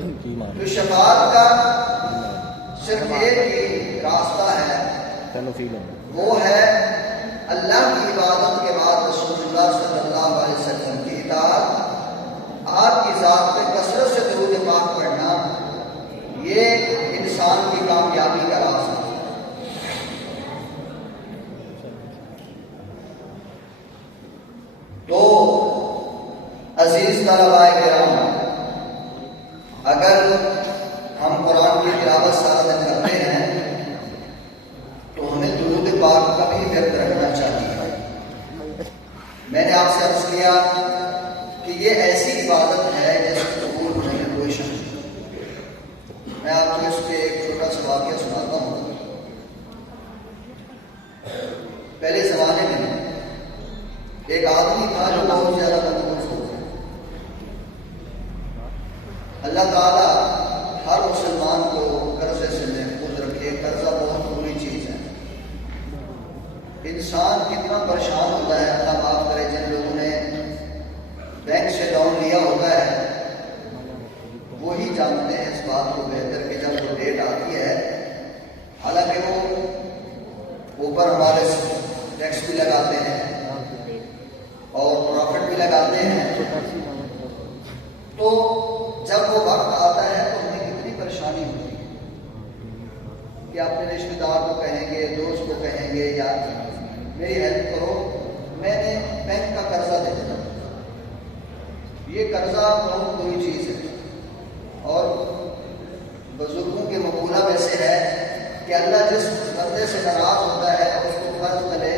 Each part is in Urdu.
تو شفاعت کا صرف ایک ہی راستہ ہے، وہ ہے اللہ کی عبادت کے بعد رسول اللہ صلی اللہ علیہ وسلم کی اطاعت، آپ کی ذات پہ کثرت سے درود پاک پڑھنا، یہ انسان کی کامیابی کا راز ہے۔ تو عزیز طلباء کرام، اگر ہم قرآن کی تلاوت سارا دن کرتے ہیں تو ہمیں درود پاک کا بھی ورد رکھنا چاہیے۔ میں نے آپ سے عرض کیا کہ یہ ایسی عبادت ہے جس کو قبول ہونے میں کوئی شک نہیں۔ میں آپ کو اس پہ ایک چھوٹا سا واقعہ سناتا ہوں۔ پہلے زمانے میں ایک آدمی تھا جو بہت زیادہ تندرست ہو گیا۔ اللہ تعالیٰ ہر مسلمان کو قرضے سے محفوظ رکھے۔ قرضہ بہت بری چیز ہے۔ انسان کتنا پریشان ہوتا ہے، اللہ معاف کرے جن لوگوں نے بینک سے لون لیا ہوتا ہے وہی جانتے ہیں اس بات کو بہتر کہ جب وہ ڈیٹ آتی ہے، حالانکہ وہ اوپر ہمارے ٹیکس بھی لگاتے ہیں اور پروفٹ بھی لگاتے ہیں، تو جب وہ وقت آتا ہے تو ہمیں کتنی پریشانی ہوتی ہے کہ اپنے رشتے دار کو کہیں گے، دوست کو کہیں گے یا میری ہیلپ کرو، میں نے بینک کا قرضہ دے دیا۔ یہ قرضہ بہت بری چیز ہے، اور بزرگوں کے مقولہ میں سے ہے کہ اللہ جس بندے سے ناراض ہوتا ہے اس کو قرض تلے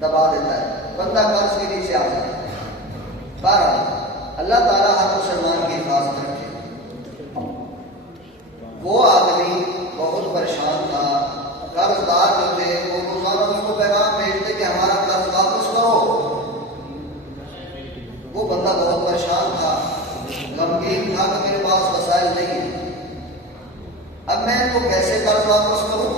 دبا دیتا ہے، بندہ قرض کے نیچے آ جاتا ہے۔ بہرحال اللہ تعالیٰ ہر مسلمان کی حفاظت رکھے۔ وہ آدمی بہت پریشان تھا، قرض دار جو تھے وہ روزانہ اس کو پیغام بھیجتے کہ ہمارا قرض واپس کرو۔ وہ بندہ بہت پریشان تھا، غمگین تھا کہ میرے پاس وسائل نہیں، اب میں ان کو کیسے قرض واپس کروں؟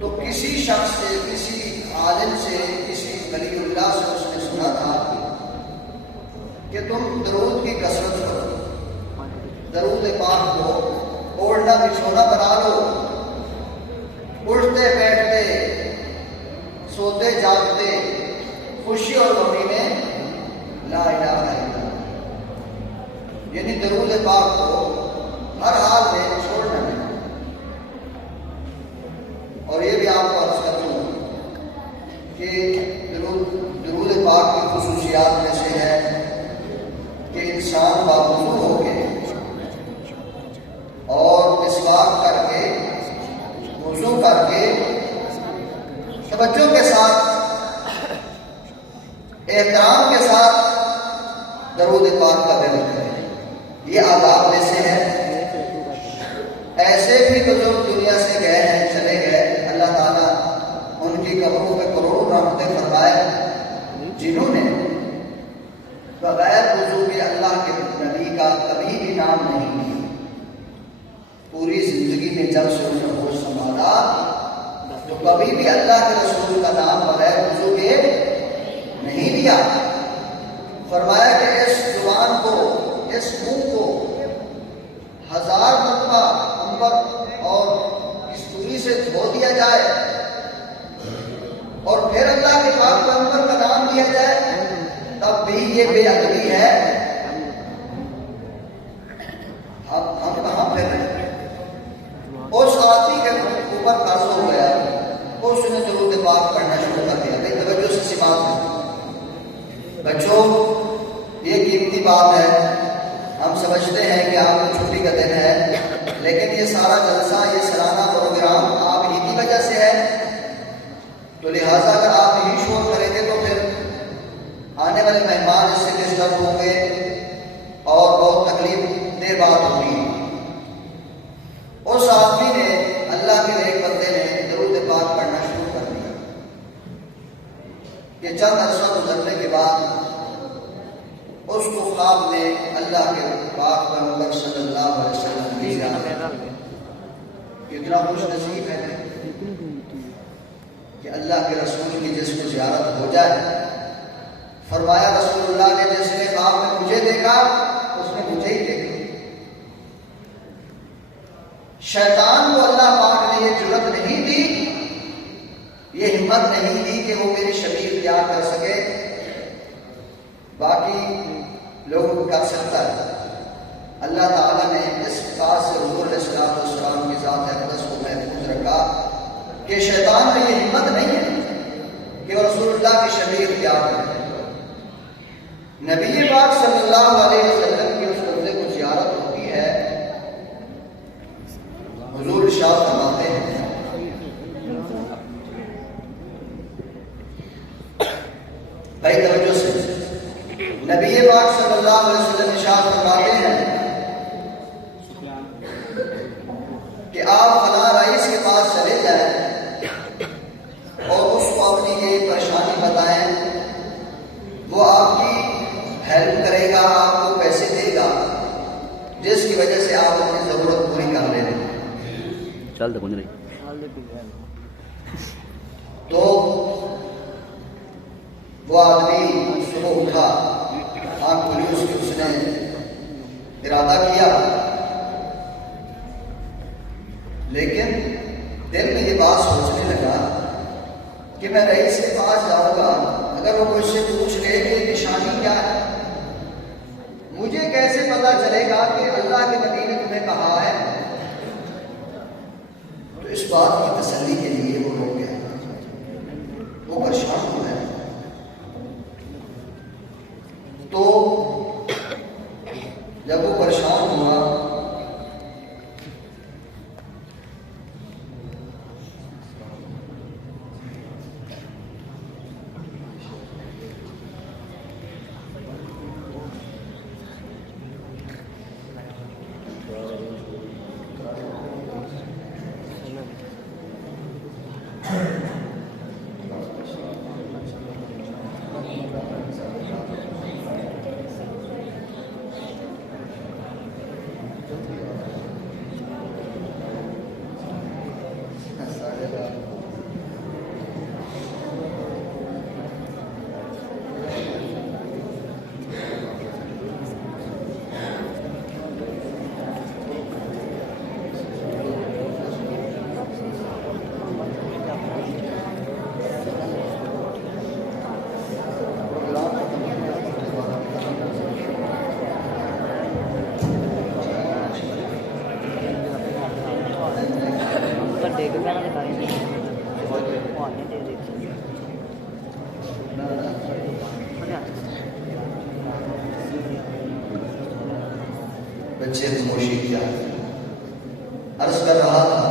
تو کسی شخص سے، کسی عالم سے، کسی ولی اللہ سے اس نے سنا تھا کہ تم درود کی کثرت کرو، درود پاک کو اوڑھنا بچھونا بنا لو، اٹھتے بیٹھتے سوتے جاگتے خوشی اور غمی میں لا الہ الا اللہ، یعنی درود پاک کو ہر حال میں چھوڑنا نہیں۔ اور یہ بھی آپ کو عرض کر دوں کہ درود پاک کی خصوصیات میں سے ہے کہ انسان باوضو ہو کے اور مسواک کر کے وضو کر کے توجہ کے ساتھ احترام کے ساتھ درود پاک کا ورد کرے، یہ آداب میں سے ہے۔ ایسے بھی بزرگ دنیا سے گئے ہیں، چلے گئے، اللہ تعالیٰ ان کی قبروں پہ کروڑوں رحمتیں فرمائے، جنہوں نے بغیر وضو کے اللہ کے نبی کا کبھی بھی نام نہیں لیا۔ پوری زندگی میں جب سے انہوں نے ہوش سنبھالا تو کبھی بھی اللہ کے رسول کا نام بغیر وضو کے نہیں لیا۔ فرمایا کہ اس زبان کو، اس منہ کو 1000 مرتبہ انبر اور کستوری سے دھو دیا جائے اور پھر اللہ کے پاک پیغمبر کا نام لیا جائے، تب بھی یہ بے ادبی ہے۔ ہم کہاں پھر رہے؟ اس آدمی کے اوپر قرض ہو گیا، اس نے درود پاک پڑھنا شروع کر دیا۔ بھائی توجہ سے بات ہے بچوں، یہ قیمتی بات ہے۔ ہم سمجھتے ہیں کہ آپ کو چھٹی کا دن ہے، لیکن یہ سارا جلسہ، یہ سالانہ پروگرام آپ ہی کی وجہ سے ہے، تو لہٰذا اگر آپ یہی شور کریں گے تو پھر آنے والے مہمان اس سے ڈسٹرب ہوں گے اور بہت تکلیف دہ بات ہوگی۔ اس آدمی نے، اللہ کے ایک بندے نے درود پاک پڑھنا شروع کر دیا کہ چند عرصہ گزرنے کے بعد اس کو خواب میں اللہ کے پاک پیغمبر صلی اللہ علیہ وسلم کی زیارت، کتنا خوش نصیب ہے کہ اللہ کے رسول کی جس کو زیارت ہو جائے۔ فرمایا رسول اللہ نے جس نے خواب میں مجھے شیطان کو اللہ پاک نے یہ جرت نہیں دی، یہ ہمت نہیں دی کہ وہ میری شبیہ تیار کر سکے، باقی لوگ کر سکتا ہے۔ اللہ تعالیٰ نے اس بات سے حضور علیہ السلام کی ذات اقدس کو محفوظ رکھا کہ شیطان میں یہ ہمت نہیں ہے کہ وہ رسول اللہ کی شبیہ تیار کرے۔ نبی پاک صلی اللہ علیہ وسلم کی اس روزے کو زیارت ہوتی ہے، حضور ارشاد فرماتے ہیں، بھائی توجہ سے، نبی پاک صلی اللہ علیہ وسلم ارشاد فرماتے ہیں کہ آپ فلاں رئیس کے پاس چلے جائیں اور اس کو اپنی یہ پریشانی بتائیں، وہ آپ کی ہیلپ کرے گا، آپ کو پیسے دے گا، جس کی وجہ سے آپ اپنی ضرورت پوری کر لیں۔ تو وہ آدمی صبح اٹھا، آنکھ کھلی اس کی، اس نے ارادہ کیا، لیکن دل میں یہ بات سوچنے لگا کہ میں رئیس کے پاس جاؤں گا، اگر وہ مجھ سے پوچھ لے کہ نشانی کیا ہے، مجھے کیسے پتا چلے گا کہ اللہ کے نبی نے تمہیں کہا ہے؟ تو اس بات کی تسلی کے لیے وہ رو گیا، وہ پریشان ہو گیا۔ تو جب وہ پریشان ہوا بچے خاموشی کیا عرض کر رہا تھا،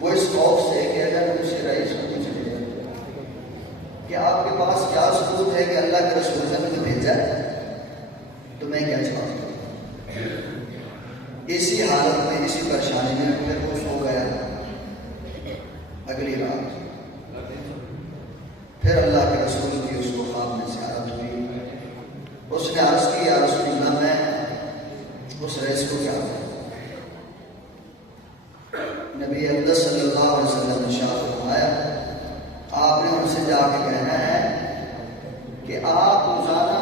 وہ اس خوف سے کہ اگر مجھ سے رئیس کو پوچھ لے کہ آپ کے پاس کیا ثبوت ہے کہ اللہ کے رسول نے مجھے بھیجا ہے، تو میں کیا جواب دوں؟ اسی حالت میں، اسی پریشانی میں پھر وہ سو گیا۔ اگلی رات پھر اللہ کے رسول کی اس کو خواب میں زیارت ہوئی، اس نے عرض کی، یا رسول اللہ میں اس رئیس کو کیا کروں؟ نبی اقدس صلی اللہ علیہ وسلم نے ارشاد فرمایا، آپ نے ان سے جا کے کہنا ہے کہ آپ روزانہ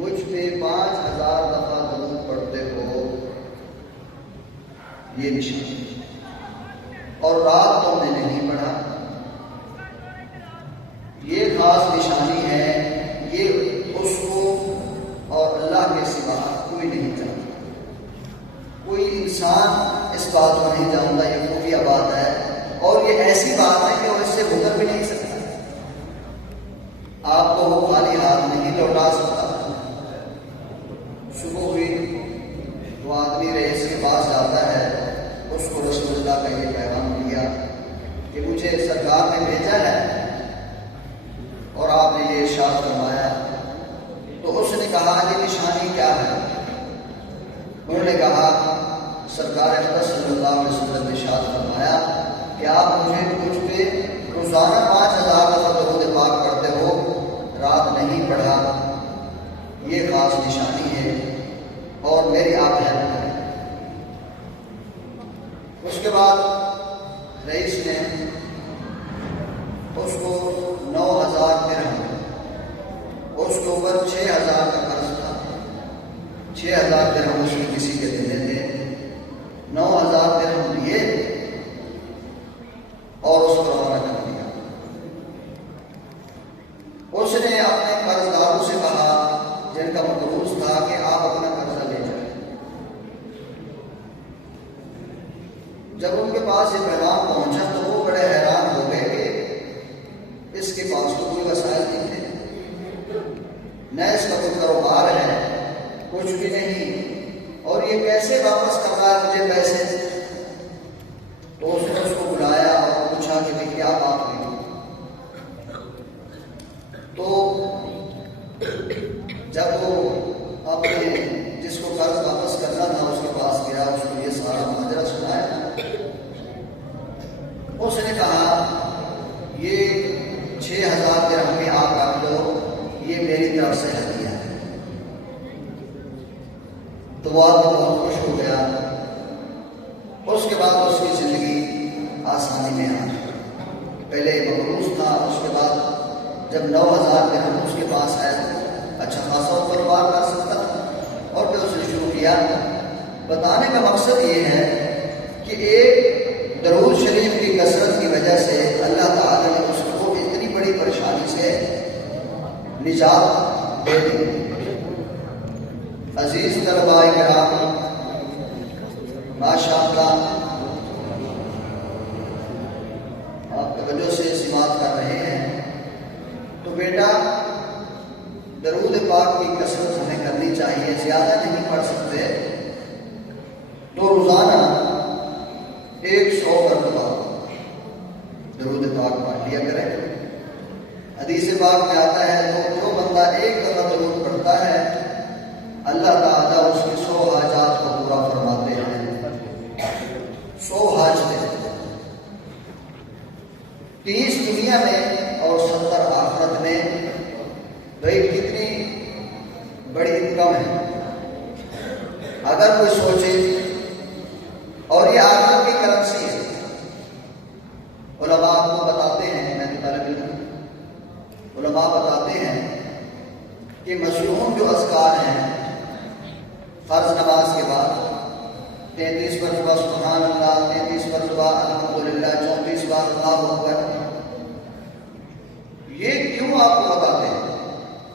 مجھ پہ 5000 دفعہ درود پڑھتے ہو، یہ نشانی، اور رات کو میں نے نہیں پڑھا، یہ خاص نشانی ہے، یہ اس کو اور اللہ کے سوا کوئی نہیں جانتا، کوئی انسان اس بات کو نہیں جانتا، یہ خفیہ بات ہے، اور یہ ایسی بات ہے کہ وہ اس سے گزر بھی نہیں سکتا، آپ کو وہ خالی ہاتھ نہیں لوٹا سکتا۔ صبح ہوئی، وہ آدمی رئیس کے پاس جاتا ہے، اس کو رسول اللہ کا یہ پیغام دیا کہ مجھے سرکار نے بھیجا ہے اور آپ نے یہ ارشاد فرمایا۔ تو اس نے کہا یہ نشانی کیا ہے؟ انہوں نے کہا سرکار اقدس صلی اللہ علیہ وسلم نے ارشاد فرمایا کہ آپ مجھے مجھ پہ روزانہ 5000 دفعہ درود پاک پڑھتے ہو، رات نہیں پڑھا، یہ خاص نشانی ہے، اور میری آپ ہیلپ کریں۔ اس کے بعد رئیس نے اس کو 9000 درہم، اس کے اوپر 6000 کا قرض تھا، 6000 درہم اس نے کسی کے دینے تھے، کا مقروض تھا کہ آپ اپنا قرضہ لے جائیں۔ جب ان کے پاس یہ پیغام پہنچا تو وہ بڑے حیران ہو گئے کہ اس کے پاس تو کوئی وسائل نہیں تھے، نہ اس کا کوئی کاروبار ہے، کچھ بھی نہیں، اور یہ کیسے واپس کر رہا ہے مجھے پیسے؟ تو اس نے اس کو بلایا اور پوچھا کہ بھائی کیا بات ہوئی؟ تو جب وہ اپنے جس کو قرض واپس کرنا تھا اس کے پاس گیا، اس کو یہ سارا ماجرا سنایا، اس نے کہا یہ 6000 درہم میں آپ رکھ لو، یہ میری طرف سے ہدیہ ہے۔ تو وہ آدمی بہت خوش ہو گیا۔ اس کے بعد اس کی زندگی آسانی میں آ گئی۔ پہلے مقروض تھا، اس کے بعد جب 9000 درہم اس کے پاس ہے، اچھا خاصا کاروبار کر سکتا تھا، اور پھر اس نے شروع کیا۔ بتانے کا مقصد یہ ہے کہ ایک درود شریف کی کثرت کی وجہ سے اللہ تعالی نے اس کو اتنی بڑی پریشانی سے نجات دے دی۔ عزیز طلباء کرام، ماشاء اللہ آپ توجہ سے سماعت کر رہے ہیں، تو بیٹا درود پاک کی کثرت ہمیں کرنی چاہیے، زیادہ نہیں پڑھ سکتے تو روزانہ 100 مرتبہ درود پاک پڑھ لیا کریں۔ حدیث پاک میں آتا ہے تو جو بندہ ایک دفعہ درود پڑھتا ہے اللہ تعالیٰ اس کی 100 حاجات کو پورا فرماتے ہیں۔ 100 حاجتیں، 30 دنیا میں اور 70 آخرت میں۔ بھائی کتنی بڑی انکم ہے اگر کوئی سوچے، اور یہ آخرت کی کرنسی ہے۔ علماء کو بتاتے ہیں، میں تو طالب علم، علماء بتاتے ہیں کہ مشروع جو اذکار ہیں فرض نماز کے بعد 33 مرتبہ سبحان اللہ، 33 مرتبہ الحمدللہ، 34 بار اللہ اکبر، یہ کیوں آپ کو بتاتے ہیں؟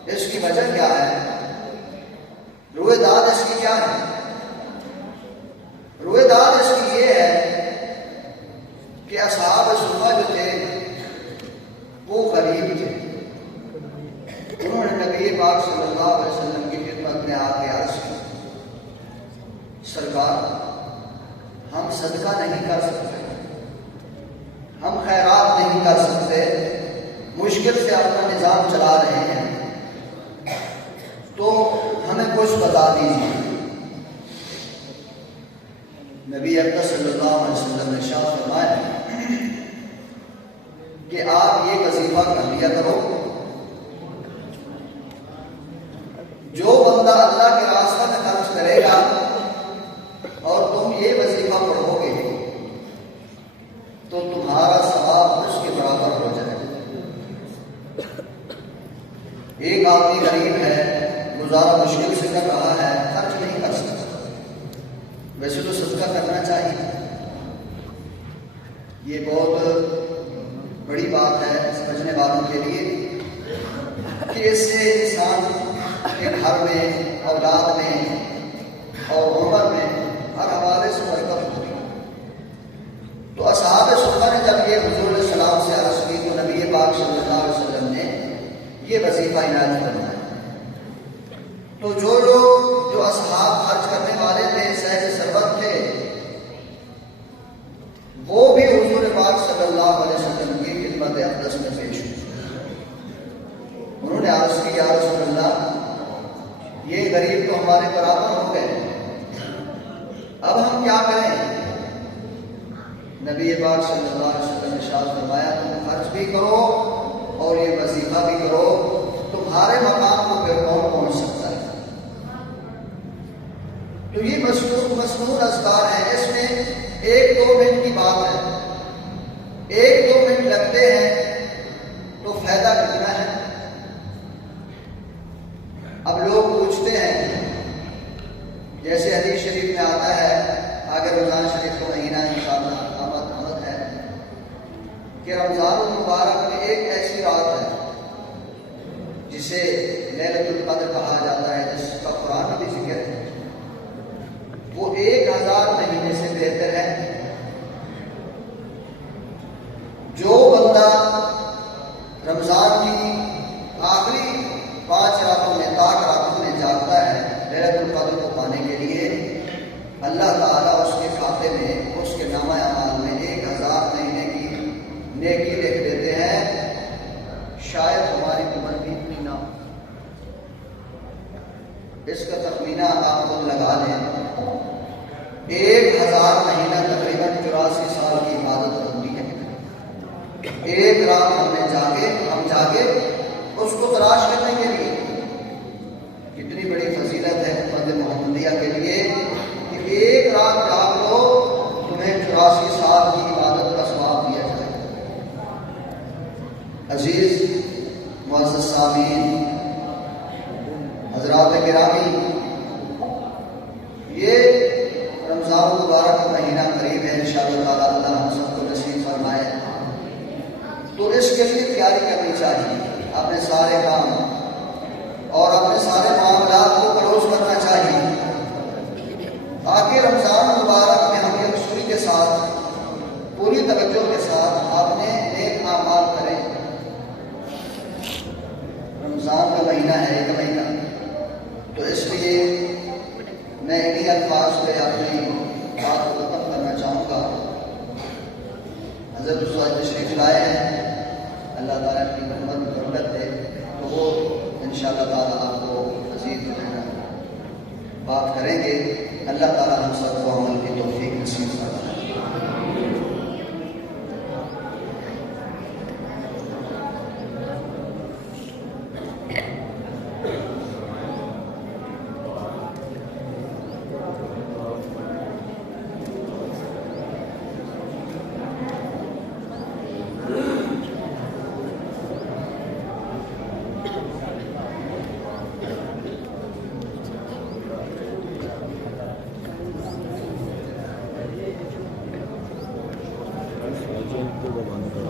اس کی وجہ کیا ہے؟ روئے داد اس کی کیا ہے؟ روئے داد اس کی یہ ہے کہ اصحاب صفہ جو تھے وہ غریب تھے، انہوں نے نبی پاک صلی اللہ علیہ وسلم کی خدمت میں آ کے عرض کی، سرکار ہم صدقہ نہیں کر سکتے، ہم خیرات نہیں کر سکتے، مشکل سے اپنا نظام چلا رہے ہیں، تو ہمیں کچھ بتا دیجیے۔ نبی اکرم صلی اللہ علیہ وسلم نے ارشاد فرمایا کہ آپ یہ وظیفہ کر لیا کرو، جو بندہ اللہ کے راستہ میں خرچ کرے گا اور تم یہ وظیفہ پڑھو گے تو تمہارا ثواب اس کے برابر ہو جائے گا۔ ایک آدمی غریب ہے، گزارا مشکل سے کر رہا ہے، خرچ نہیں کر سکتا، ویسے تو صدقہ کرنا چاہیے۔ یہ بہت بڑی بات ہے سمجھنے والوں کے لیے کہ اس سے انسان کے گھر میں، اولاد میں اور عمر میں ہر حوالے سے برکت ہوتی ہے۔ تو اصحاب صفہ نے جب یہ حضور علیہ السلام سے عرض کی تو نبی پاک صلی اللہ علیہ وسلم نے یہ وظیفہ عنایت فرمایا۔ تو جو لوگ جو اصحاب خرچ کرنے والے تھے، صاحب ثروت تھے، وہ بھی حضور پاک صلی اللہ علیہ وسلم کی خدمت اقدس میں پیش ہوئے۔ انہوں نے عرض کی، یا رسول اللہ یہ غریب تو ہمارے برابر ہو گئے، اب ہم کیا کریں؟ نبی پاک صلی اللہ علیہ وسلم نے ارشاد فرمایا تم خرچ بھی کرو اور یہ وظیفہ بھی کرو، تمہارے مقام کو پھر کون پہنچ سکتا ہے؟ تو یہ مسنون اذکار ہیں، اس میں 1-2 منٹ کی بات ہے، 1-2 منٹ لگتے ہیں تو فائدہ کتنا ہے؟ اب لوگ پوچھتے ہیں، جیسے حدیث شریف میں آتا ہے، آگے رمضان شریف کا مہینہ انشاءاللہ آمد ہے کہ رمضان المبارک میں ایک ایسی رات ہے جسے لیلۃ القدر کہا جاتا ہے، جس کا قرآن میں بھی ذکر ہے، وہ 1000 مہینے سے بہتر ہے۔ جو بندہ رمضان کی آخری 5 راتوں میں، طاق راتوں میں جاگتا ہے لیلۃ القدر کو پانے کے لیے، اللہ تعالیٰ اس کے کھاتے میں، اس کے نامہ اعمال میں 1000 مہینے کی نیکی لکھ دیتے ہیں۔ شاید ہماری عمر بھی اتنی نہ ہو، اس کا تخمینہ آپ خود لگا لیں۔ 1000 مہینہ تقریباً 84 سال کی عبادت ہوتی ہے۔ ایک رات ہم جاگے اس کو تلاش کرنے کے لیے، کتنی بڑی فضیلت ہے امت محمدیہ کے لیے کہ ایک رات جاگ لو، تمہیں 84 سال کی عبادت کا ثواب دیا جائے۔ عزیز معزز سامعین، حضرات گرامی، یہ رمضان المبارک کا مہینہ قریب ہے، انشاءاللہ تعالیٰ اللہ ہم سب کو نصیب فرمائے۔ تو اس کے لیے تیاری کرنی چاہیے، اپنے سارے کام اور اپنے سارے معاملات کو کلوز کرنا چاہیے، تاکہ رمضان المبارک میں ہم یکسوئی کے ساتھ، پوری توجہ کے ساتھ اپنے نیک اعمال کریں۔ رمضان کا مہینہ ہے، ایک مہینہ، تو اس لیے میں انہی الفاظ پہ اپنی بات کو ختم کرنا چاہوں گا۔ حضرت صاحب تشریف لائے ہیں، اللہ تعالیٰ کی رحمت برکت دے، تو وہ انشاءاللہ تعالیٰ آپ کو مزید بات کریں گے۔ اللہ تعالیٰ ہم سب کو عمل کی توفیق نصیب فرمائے۔